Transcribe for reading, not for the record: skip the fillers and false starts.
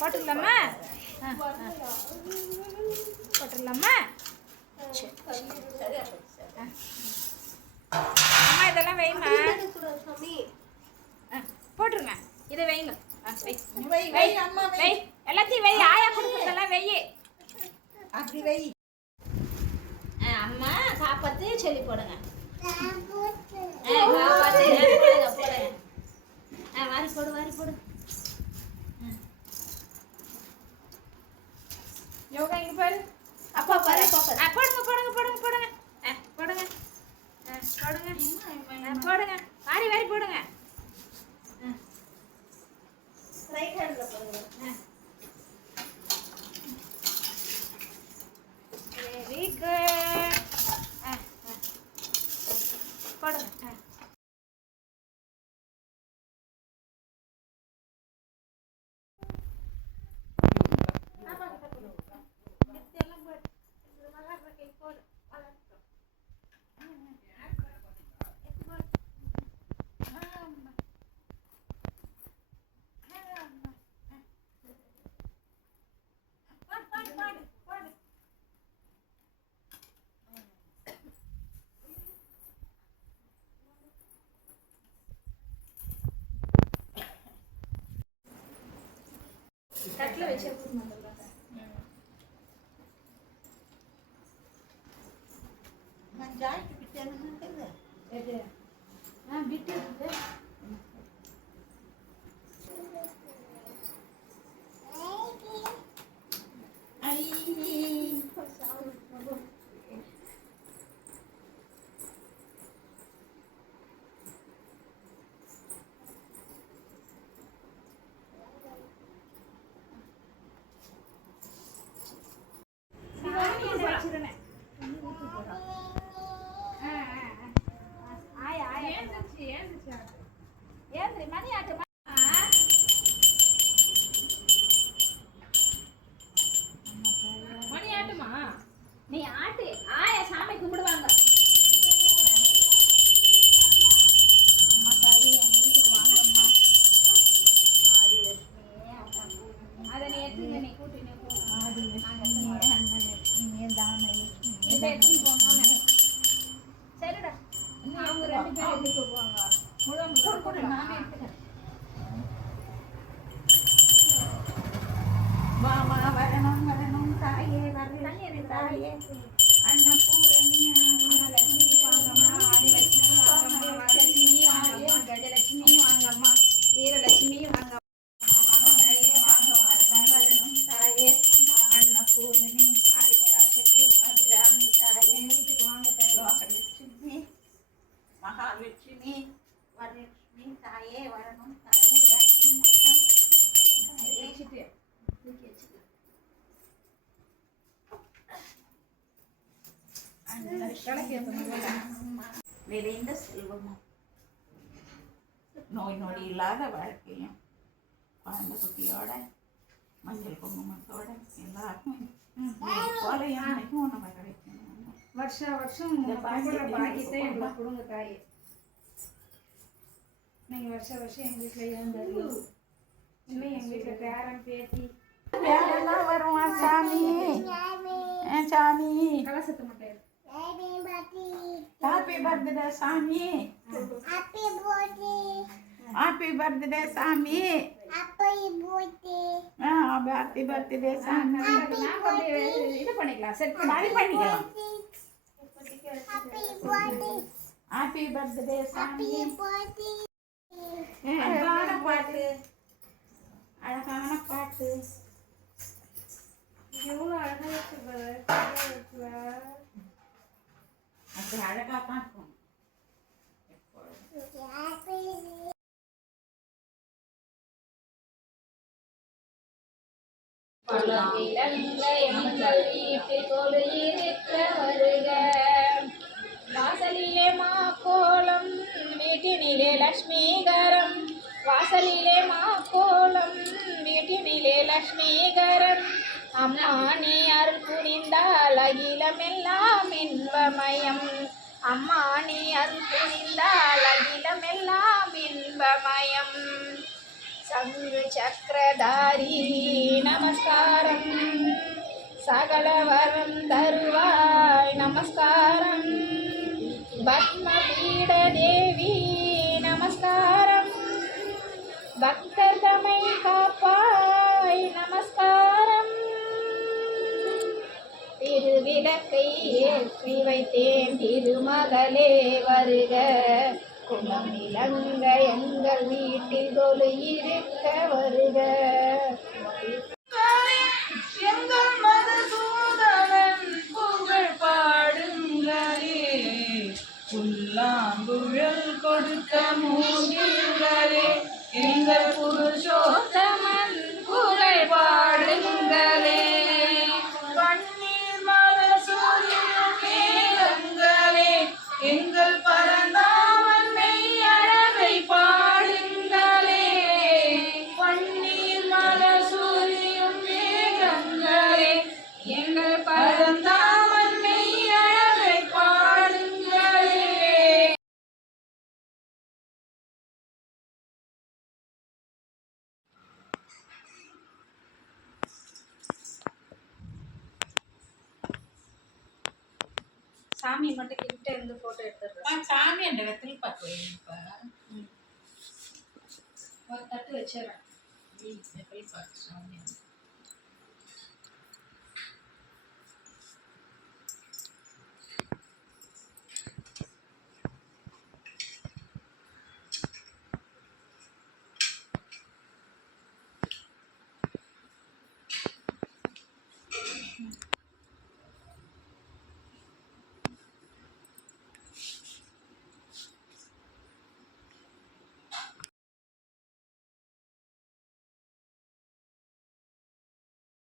போட்டுக்கலாமா? போட்டுடலாமா? அம்மா இதெல்லாம் வைமா. போட்டுருங்க. இதை வைங்க. வை எல்லாத்தையும் வை. ஆயா கொடுக்குறதெல்லாம் வை. அப்படி வை. அம்மா காப்பாத்து சொல்லி போடுங்க. வாரி போடு வாரி போடு. யோகா இங்க பாரு. அப்பா பாரு. போடுங்க போடுங்க போடுங்க போடுங்க. போடுங்க போடுங்க போடுங்க. வாரி வாரி போடுங்க. ரைட் ஹேண்ட்ல போடுங்க. Very good. போடுங்க. தட்டில் வச்சு விட்டு மணி ஆட்டுமா? மணி ஆட்டுமா? நீ ஆட்டு. ஆயா சாமி கும்பிடுவாங்க. அம்மா தாயி என் வீட்டுக்கு வாங்கம்மா. ஆடி லட்சுமி அதை நீ எடுத்துங்க. நீ கூட்டினே போங்க. ஆடி லட்சுமி அண்ணன் லட்சுமி தான லட்சுமி இதை எடுத்துன்னு போங்க. சரிடா. அவங்க 2 பேரும் எடுத்துட்டு போவாங்க. முழு நானே எடுத்துக்கிறேன். வாமா வரணும் வரணும் தாயே வரணும் தாயே அன்னபூரணி லட்சுமி வாங்கம்மா. ஆதிலட்சுமி வாங்கம்மா. வரலட்சுமி வாங்கம்மா. கஜலட்சுமி வாங்கம்மா. வீரலட்சுமி வாங்கம்மா. தாயே வாங்க வரணும் தாயே அன்னபூரணி ஆதிபராசக்தி அபிராமி தாயே வீட்டுக்கு வாங்க. லோகலட்சுமி மகாலட்சுமி வரலட்சுமி தாயே வரணும் தாயே வரணும் நிறைந்த செல்வமும் நோய் நொடி இல்லாத வாழ்க்கையும் குழந்தை குட்டியோட மஞ்சள் குங்குமத்தோட எல்லாருக்கும் போல யானைக்கும் நம்ம கிடைக்கணும். வருஷம் இந்த பாக்கியத்தை எங்களுக்கு கொடுங்க தாயே. நீங்கள் வருஷம் எங்கள் வீட்டில் இருந்தாரு. இன்னும் எங்கள் வீட்டில் பேரன் பேத்தி வேலைலாம் வருவான். சாமி சாமி கலசத்து மட்டும். ஹாப்பி பர்த்டே சாமி. ஹாப்பி பர்த்டே சாமி. ஹாப்பி பர்த்டே சாமி. இது பண்ணிக்கலாம். சரி சரி பண்ணிக்கலாம். ஹாப்பி பர்த்டே சாமி. அழகான பாட்டு அழகான பாட்டு. எவ்வளோ அழகாக வச்சு அப்படி அழகாக தான் இருக்கும். வாசலிலே மாக்கோலம் வீட்டினிலே லக்ஷ்மிகரம். வாசலிலே மாக்கோலம் வீட்டினிலே லக்ஷ்மிகரம். அம்மா நீ அருள் புரிந்தால் அகிலமெல்லாம் இன்பமயம். அம்மா நீ அருள் புரிந்தால் அகிலமெல்லாம் இன்பமயம். சங்கு சக்கரதாரி நமஸ்காரம், சகல வரம் தருவாய் நமஸ்காரம், பத்ம பீட தேவி நமஸ்காரம், பக்தர் தமை காப்பாய் நமஸ்காரம். திருவிளக்கை ஏற்றி வைத்தேன் திருமகளே வருக, குலம் இலங்க எங்கள் வீட்டில் கொலு இருக்க வருக. எங்கள் மதுசூதனன் புகழ் பாடுங்களே, புல்லாங்குழல் கொடுக்க மூங்கில்களே, எங்கள் புருஷோத்தமன் புகழ் பாடுங்களே. பன்னீர் மலர் சூரிய மேகங்களே, எங்கள் பரந்தாமன் மெய்யழகை பாடுங்களே. பன்னீர் மலர் சூரிய மேகங்களே, எங்கள் பரந்தாமன் மெய்யழகை பாடுங்களே. சாமி மட்டும் கிட்ட இருந்து போட்டோ எடுத்துடுறேன். சாமி அந்த வெத்தலை பார்க்க ஒரு தட்டு வச்சிடறேன். வெத்தலை பார்க்க சாமி